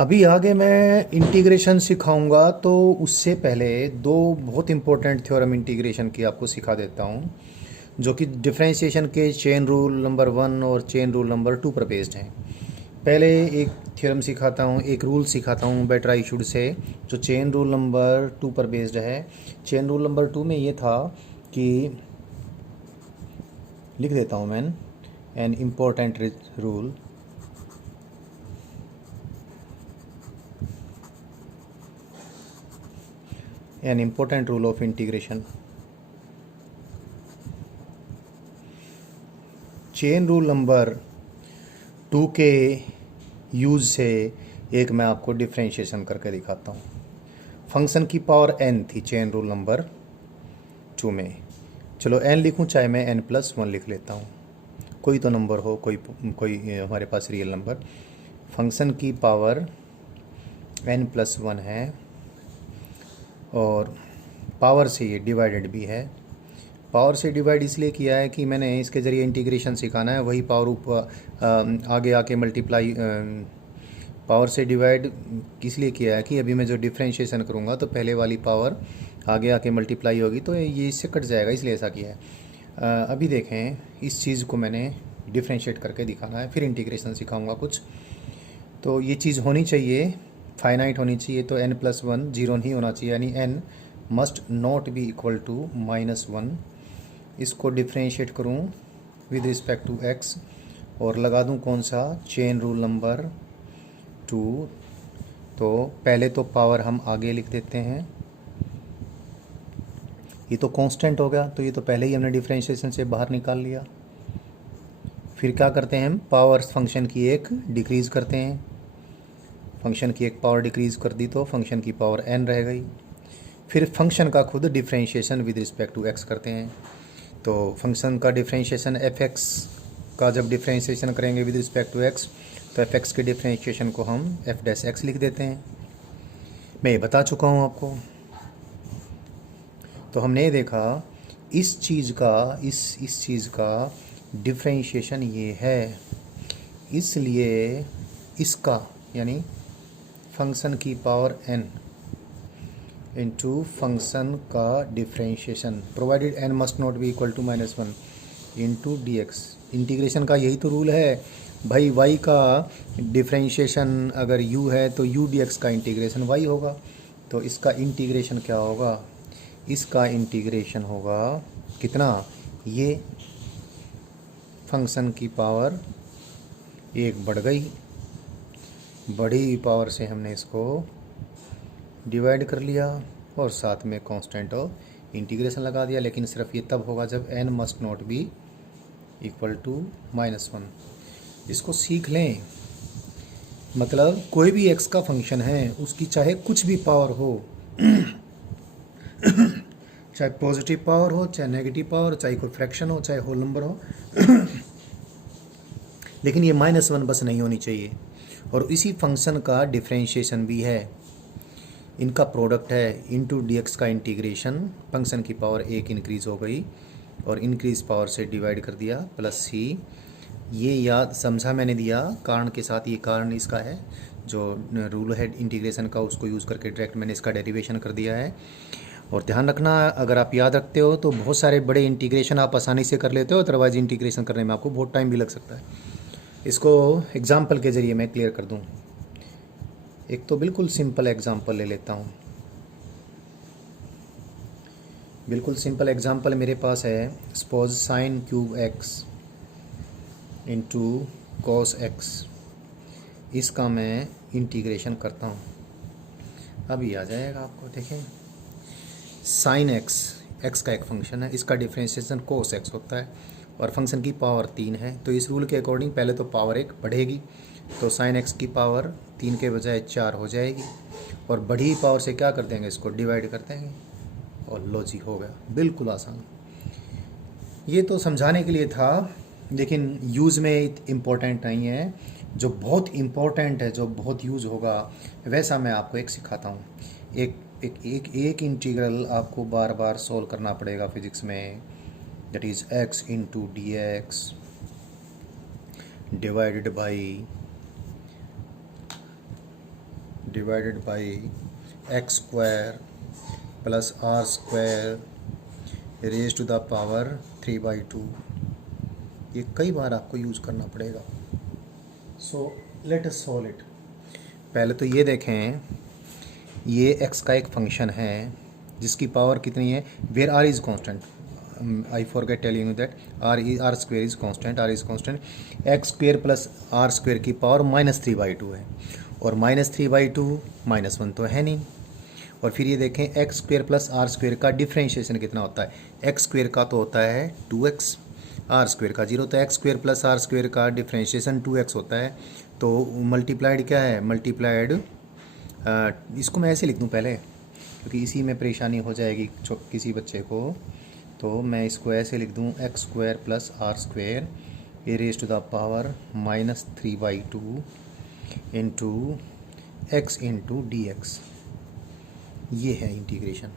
अभी आगे मैं इंटीग्रेशन सिखाऊंगा, तो उससे पहले दो बहुत इंपॉर्टेंट थ्योरम इंटीग्रेशन की आपको सिखा देता हूँ, जो कि डिफरेंशिएशन के चेन रूल नंबर 1 और चेन रूल नंबर 2 पर बेस्ड हैं। पहले एक थ्योरम सिखाता हूँ, एक रूल सिखाता हूँ बेटर आई शुड से, जो चेन रूल नंबर 2 पर बेस्ड है। चेन रूल नंबर 2 में ये था कि, लिख देता हूँ मैं, an important rule an important rule of integration। Chain rule number 2 के यूज़ से एक मैं आपको डिफरेंशिएशन करके दिखाता हूँ। फंक्शन की पावर n थी चेन रूल नंबर 2 में। चलो n लिखूँ, चाहे मैं n+1 लिख लेता हूँ, कोई तो नंबर हो, कोई कोई हमारे पास रियल नंबर। फंक्शन की पावर n+1 है और पावर से ये डिवाइडेड भी है। पावर से डिवाइड इसलिए किया है कि मैंने इसके ज़रिए इंटीग्रेशन सिखाना है, वही पावर ऊपर आगे आके मल्टीप्लाई, पावर से डिवाइड इसलिए किया है कि अभी मैं जो डिफरेंशिएशन करूँगा तो पहले वाली पावर आगे आके मल्टीप्लाई होगी, तो ये इससे कट जाएगा, इसलिए ऐसा किया है। अभी देखें, इस चीज़ को मैंने डिफरेंशिएट करके दिखाना है, फिर इंटीग्रेशन सिखाऊँगा कुछ। तो ये चीज़ होनी चाहिए, फाइनाइट होनी चाहिए, तो n+1 जीरो नहीं होना चाहिए, यानी n must not be equal to -1। इसको डिफ्रेंशिएट करूँ विद रिस्पेक्ट टू x और लगा दूँ कौन सा, चेन रूल नंबर 2। तो पहले तो पावर हम आगे लिख देते हैं, ये तो कांस्टेंट हो गया, तो ये तो पहले ही हमने डिफ्रेंशिएशन से बाहर निकाल लिया। फिर क्या करते हैं हम, पावर फंक्शन की एक डिक्रीज़ करते हैं, फंक्शन की एक पावर डिक्रीज़ कर दी तो फंक्शन की पावर n रह गई। फिर फंक्शन का खुद differentiation with respect to x करते हैं, तो फंक्शन का डिफ्रेंशिएशन f(x) का जब डिफ्रेंशिएशन करेंगे विद रिस्पेक्ट टू x, तो f(x) के डिफ्रेंशिएशन को हम f'(x) लिख देते हैं। मैं ये बता चुका हूँ आपको। तो हमने ये देखा, इस चीज़ का इस चीज़ का डिफ्रेंशिएशन ये है, इसलिए इसका यानी फंक्शन की पावर n इंटू फंक्शन का differentiation provided n must not be equal to -1 into dx। Integration का यही तो रूल है भाई, y का डिफ्रेंशिएशन अगर u है तो u dx का इंटीग्रेशन y होगा। तो इसका इंटीग्रेशन क्या होगा, इसका इंटीग्रेशन होगा कितना, ये फंक्शन की पावर एक बढ़ गई, बड़ी पावर से हमने इसको डिवाइड कर लिया और साथ में कांस्टेंट और इंटीग्रेशन लगा दिया, लेकिन सिर्फ ये तब होगा जब n must not be equal to -1। इसको सीख लें, मतलब कोई भी x का फंक्शन है, उसकी चाहे कुछ भी पावर हो चाहे पॉजिटिव पावर हो, चाहे नेगेटिव पावर, चाहे कोई फ्रैक्शन हो, चाहे होल नंबर हो लेकिन ये -1 बस नहीं होनी चाहिए। और इसी फंक्शन का डिफ्रेंशिएशन भी है, इनका प्रोडक्ट है, इनटू dx का इंटीग्रेशन, फंक्शन की पावर एक इंक्रीज़ हो गई और इंक्रीज पावर से डिवाइड कर दिया प्लस c। ये याद समझा मैंने दिया कारण के साथ, ये कारण इसका है, जो रूल है इंटीग्रेशन का उसको यूज़ करके डायरेक्ट मैंने इसका डेरिवेशन कर दिया है। और ध्यान रखना, अगर आप याद रखते हो तो बहुत सारे बड़े इंटीग्रेशन आप आसानी से कर लेते हो, अदरवाइज इंटीग्रेशन करने में आपको बहुत टाइम भी लग सकता है। इसको एग्जाम्पल के ज़रिए मैं क्लियर कर दूँ। एक तो बिल्कुल सिंपल एग्जाम्पल ले लेता हूँ, बिल्कुल सिंपल एग्जाम्पल मेरे पास है, suppose sin cube x into cos x, इसका मैं इंटीग्रेशन करता हूँ, अभी आ जाएगा आपको। देखें, sin x का एक फंक्शन है, इसका डिफ्रेंशिएशन cos x होता है और फंक्शन की पावर 3 है, तो इस रूल के अकॉर्डिंग पहले तो पावर एक बढ़ेगी, तो sin x की पावर 3 के बजाय 4 हो जाएगी, और बढ़ी पावर से क्या कर देंगे, इसको डिवाइड कर देंगे और लो जी, हो गया, बिल्कुल आसान। ये तो समझाने के लिए था, लेकिन यूज़ में इम्पोर्टेंट नहीं है। जो बहुत इम्पोर्टेंट है, जो बहुत यूज़ होगा, वैसा मैं आपको एक सिखाता हूँ। एक इंटीग्रल आपको बार बार सॉल्व करना पड़ेगा फिज़िक्स में, that is x into d x divided by divided by x square plus r square raise to the power 3/2। ये कई बार आपको यूज़ करना पड़ेगा। So let us solve it. पहले तो ये देखें, ये x का एक फंक्शन है जिसकी पावर कितनी है, where r is constant. I forget telling you that r square is constant, r is constant. X square plus r square की पावर -3/2 है, और -3/2 -1 तो है नहीं। और फिर ये देखें, x square plus r square का डिफ्रेंशिएशन कितना होता है, एक्स स्क्वेयर का तो होता है 2x, आर स्क्वेयर का 0, तो x square plus r square का डिफ्रेंशिएशन 2x होता है। तो मल्टीप्लाइड क्या है, मल्टीप्लाइड, इसको मैं ऐसे लिख दूँ पहले, क्योंकि इसी में परेशानी हो जाएगी किसी बच्चे को। तो मैं इसको ऐसे लिख दूँ, x square plus r square a raise to the power -3/2 into x into d x. ये है इंटीग्रेशन।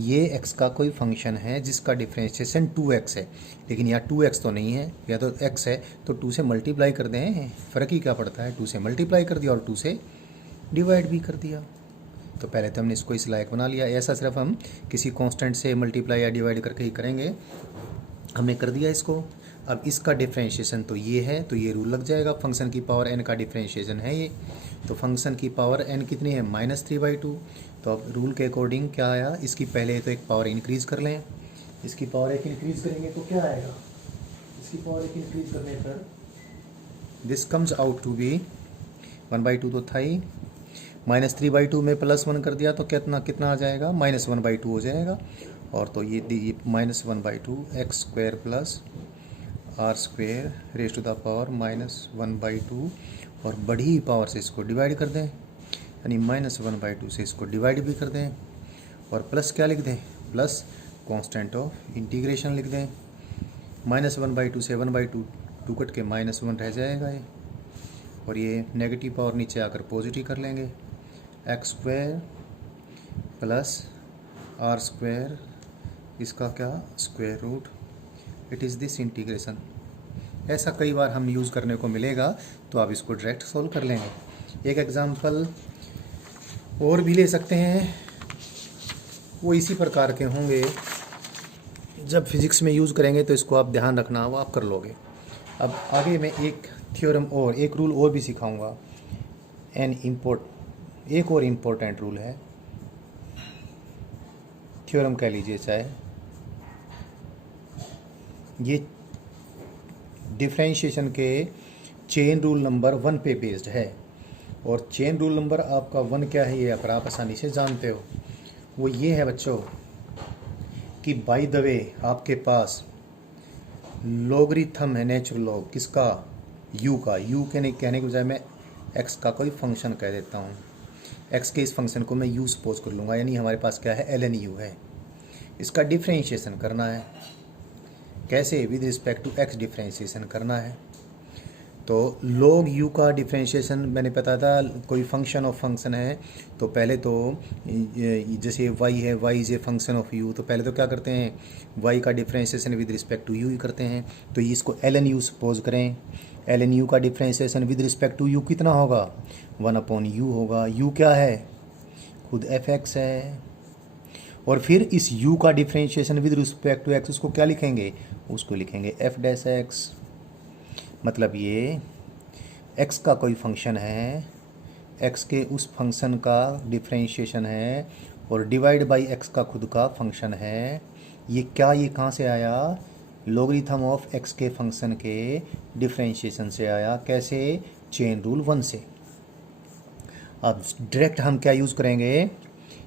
ये x का कोई फंक्शन है जिसका डिफ्रेंशिएशन 2x है, लेकिन यहाँ 2x तो नहीं है, या तो x है तो 2 से मल्टीप्लाई कर दें, फ़र्क ही क्या पड़ता है, 2 से मल्टीप्लाई कर दिया और 2 से डिवाइड भी कर दिया। तो पहले तो हमने इसको इस लायक बना लिया। ऐसा सिर्फ हम किसी कांस्टेंट से मल्टीप्लाई या डिवाइड करके ही करेंगे। हमने कर दिया इसको। अब इसका डिफ्रेंशिएशन तो ये है, तो ये रूल लग जाएगा, फंक्शन की पावर n का डिफ्रेंशिएशन है ये। तो फंक्शन की पावर n कितनी है, -3/2। तो अब रूल के अकॉर्डिंग क्या आया, इसकी पहले तो एक पावर इंक्रीज़ कर लें। इसकी पावर एक इंक्रीज़ करेंगे तो क्या आएगा, इसकी पावर एक इंक्रीज़ करने पर this comes out to be 1/2 तो था ही, -3/2 में +1 कर दिया तो कितना कितना आ जाएगा, -1/2 हो जाएगा। और तो ये -1/2 x square plus r square raise to the power -1/2, और बड़ी पावर से इसको डिवाइड कर दें, यानी -1/2 से इसको डिवाइड भी कर दें, और प्लस क्या लिख दें, प्लस कांस्टेंट ऑफ इंटीग्रेशन लिख दें। -1/2 से 1/2 2 कट के -1 रह जाएगा ये, और ये नेगेटिव पावर नीचे आकर पॉजिटिव कर लेंगे। X square plus r square, इसका क्या square root, it is this integration. ऐसा कई बार हम यूज़ करने को मिलेगा, तो आप इसको डायरेक्ट सॉल्व कर लेंगे। एक एग्जांपल और भी ले सकते हैं, वो इसी प्रकार के होंगे, जब फिज़िक्स में यूज़ करेंगे तो इसको आप ध्यान रखना, वो आप कर लोगे। अब आगे मैं एक थ्योरम और एक रूल और भी सिखाऊंगा। एक और इम्पोर्टेंट रूल है, थ्योरम कह लीजिए चाहे, ये डिफरेंशिएशन के चेन रूल नंबर 1 पे बेस्ड है। और चेन रूल नंबर आपका 1 क्या है, ये अगर आप आसानी से जानते हो, वो ये है बच्चों कि बाय द वे आपके पास लॉगरिथम है, नेचुरल लॉग किसका, u का। u कहने के बजाय मैं x का कोई फंक्शन कह देता हूँ। x के इस फंक्शन को मैं u सपोज कर लूँगा, यानी हमारे पास क्या है, ln u है। इसका डिफरेंशिएशन करना है, कैसे, with respect to x differentiation करना है। तो log u का डिफरेंशिएशन मैंने पता था, कोई फंक्शन ऑफ फंक्शन है तो पहले तो जैसे y है, y is a function of u, तो पहले तो क्या करते हैं, y का differentiation with respect to u ही करते हैं। तो इसको ln u सपोज करें, ln u का differentiation with respect to u कितना होगा, 1/u होगा। u क्या है, खुद fx है। और फिर इस u का differentiation with respect to x, उसको क्या लिखेंगे, उसको लिखेंगे f'(x). मतलब ये x का कोई फंक्शन है, x के उस फंक्शन का डिफरेंशिएशन है, और डिवाइड बाई x का खुद का फंक्शन है। ये क्या, ये कहाँ से आया, लॉगरिथम ऑफ x के फंक्शन के डिफरेंशिएशन से आया। कैसे, चेन रूल 1 से। अब डायरेक्ट हम क्या यूज़ करेंगे,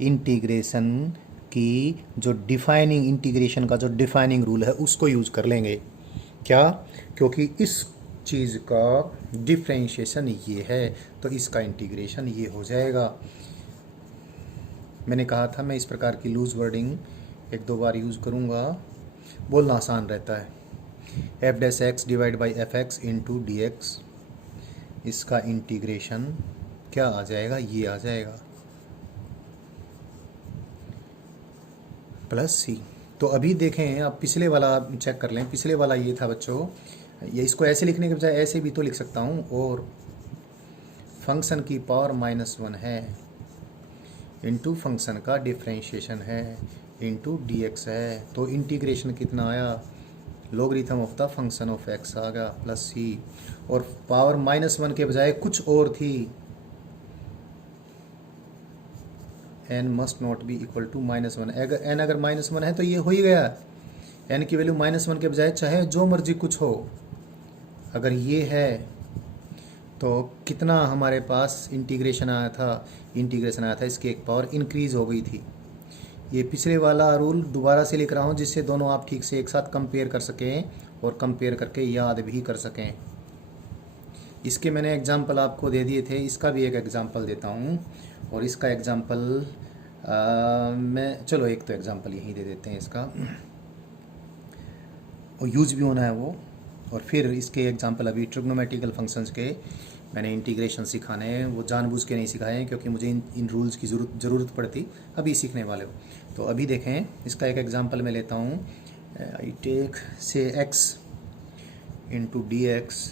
इंटीग्रेशन की जो डिफाइनिंग, इंटीग्रेशन का जो डिफाइनिंग रूल है उसको यूज़ कर लेंगे। क्या, क्योंकि इस चीज़ का डिफरेंशिएशन ये है, तो इसका इंटीग्रेशन ये हो जाएगा। मैंने कहा था मैं इस प्रकार की लूज वर्डिंग 1-2 बार यूज़ करूँगा, बोलना आसान रहता है। f'(x) divide by fx into d x, इसका इंटीग्रेशन क्या आ जाएगा, ये आ जाएगा +c। तो अभी देखें, आप पिछले वाला चेक कर लें, पिछले वाला ये था बच्चों, ये इसको ऐसे लिखने के बजाय ऐसे भी तो लिख सकता हूँ, और फंक्शन की पावर -1 है इंटू फंक्शन का डिफ्रेंशिएशन है इंटू dx है, तो इंटीग्रेशन कितना आया, logarithm of the function of x आ गया प्लस c, और पावर -1 के बजाय कुछ और थी, n must not be equal to -1। अगर n अगर -1 है तो ये हो ही गया, n की वैल्यू -1 के बजाय चाहे जो मर्जी कुछ हो, अगर ये है तो कितना हमारे पास इंटीग्रेशन आया था, इसकी एक पावर इंक्रीज हो गई थी। ये पिछले वाला रूल दोबारा से लिख रहा हूँ जिससे दोनों आप ठीक से एक साथ कंपेयर कर सकें और कंपेयर करके याद भी कर सकें। इसके मैंने एग्जाम्पल आपको दे दिए थे, इसका भी एक एग्जाम्पल देता हूँ, और इसका एग्जाम्पल मैं चलो एक तो एग्जाम्पल यहीं दे देते हैं इसका, और यूज भी होना है वो, और फिर इसके एग्जाम्पल अभी ट्रिग्नोमेट्रिकल फंक्शंस के मैंने इंटीग्रेशन सिखाने हैं, वो जानबूझ के नहीं सिखाए हैं क्योंकि मुझे इन रूल्स की ज़रूरत पड़ती, अभी सीखने वाले हो। तो अभी देखें, इसका एक एग्जांपल मैं लेता हूँ, आई टेक से x into d x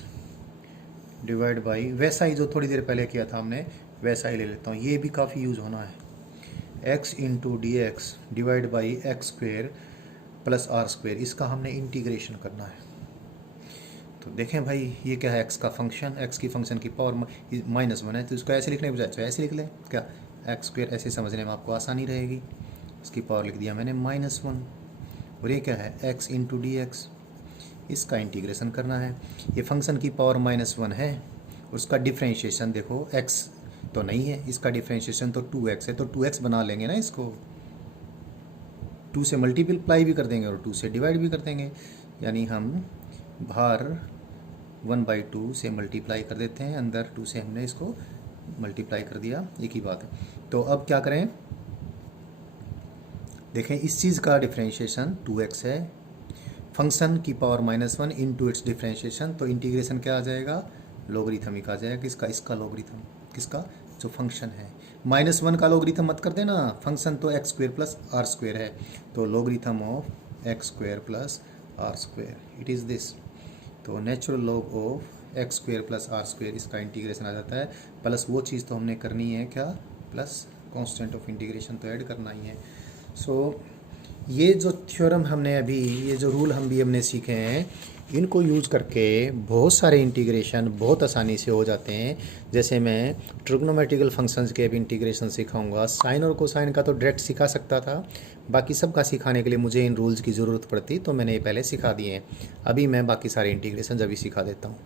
divide by, वैसा ही जो थोड़ी देर पहले किया था हमने वैसा ही ले लेता हूँ, ये भी काफ़ी यूज़ होना है। x into d x divide by x square plus r square, इसका हमने इंटीग्रेशन करना है। तो देखें भाई, ये क्या है, x का फंक्शन, x की फंक्शन की पावर -1 है, तो इसको ऐसे लिखने के बजाय ऐसे लिख लें क्या, एक्स स्क्वेयर, ऐसे समझने में आपको आसानी रहेगी। इसकी पावर लिख दिया मैंने -1, और ये क्या है, x इंटू डी एक्स, इसका इंटीग्रेशन करना है। ये फंक्शन की पावर -1 है, उसका डिफ्रेंशिएशन देखो x तो नहीं है, इसका डिफ्रेंशिएशन तो 2x है, तो 2x बना लेंगे ना, इसको 2 से मल्टीप्लाई भी कर देंगे और 2 से डिवाइड भी कर देंगे, यानी हम बाहर 1/2 से मल्टीप्लाई कर देते हैं, अंदर 2 से हमने इसको मल्टीप्लाई कर दिया, एक ही बात है। तो अब क्या करें, देखें इस चीज़ का डिफ्रेंशिएशन 2x है, फंक्शन की पावर -1 इंटू इट्स डिफ्रेंशिएशन, तो इंटीग्रेशन क्या आ जाएगा, लॉगरिथमिक आ जाएगा, किसका, इसका लॉगरिथम, किसका, जो फंक्शन है। -1 का लॉगरिथम मत कर देना, फंक्शन तो x square plus r square है, तो logarithm of x square plus r square, it is this. तो natural log of x square plus r square, इसका इंटीग्रेशन आ जाता है, प्लस वो चीज़ तो हमने करनी है क्या, प्लस कांस्टेंट ऑफ इंटीग्रेशन तो ऐड करना ही है। सो ये जो थ्योरम हमने अभी, ये जो रूल हम भी हमने सीखे हैं, इनको यूज़ करके बहुत सारे इंटीग्रेशन बहुत आसानी से हो जाते हैं। जैसे मैं ट्रिग्नोमेट्रिकल फंक्शंस के भी इंटीग्रेशन सिखाऊंगा, साइन और कोसाइन का तो डायरेक्ट सिखा सकता था, बाकी सब का सिखाने के लिए मुझे इन रूल्स की ज़रूरत पड़ती, तो मैंने ये पहले सिखा दिए हैं। अभी मैं बाकी सारे इंटीग्रेशन अभी सिखा देता हूँ।